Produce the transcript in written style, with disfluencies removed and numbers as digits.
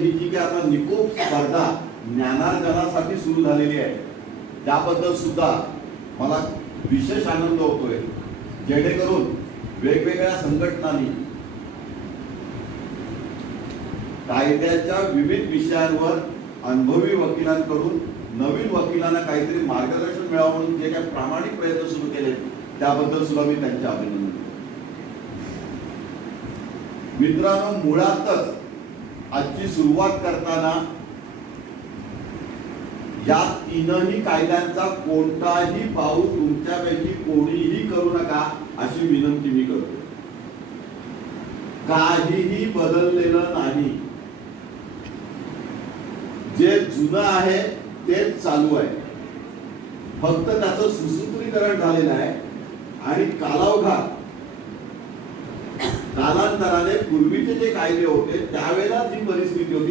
ही जी काही आता निकोप स्पर्धा ज्ञानार्जनासाठी सुरू झालेली आहे त्याबद्दल सुद्धा मला विशेष आनंद होतोय, जेणेकरून वेगवेगळ्या संघटनांनी कायद्याच्या विविध विषयांवर अनुभवी वकिलांकडून नवीन वकिलांना काहीतरी मार्गदर्शन मिळावं म्हणून जे काही प्रामाणिक प्रयत्न सुरू केले त्याबद्दल सुद्धा मी त्यांचे अभिनंदन करतो. मित्रांनो, मुळातच आजची सुरुवात करताना या तीनही कायद्यांचा कोणताही पाऊल तुमच्यापैकी कोणीही करू नका अशी विनंती मी करतो. काहीही बदललेलं नाही, जे जुनं आहे तेच चालू आहे, फक्त त्याचं सुसूत्रीकरण झालेलं आहे. आणि कालांतराने पूर्वीचे जे कायदे होते त्यावेळेला जी परिस्थिती होती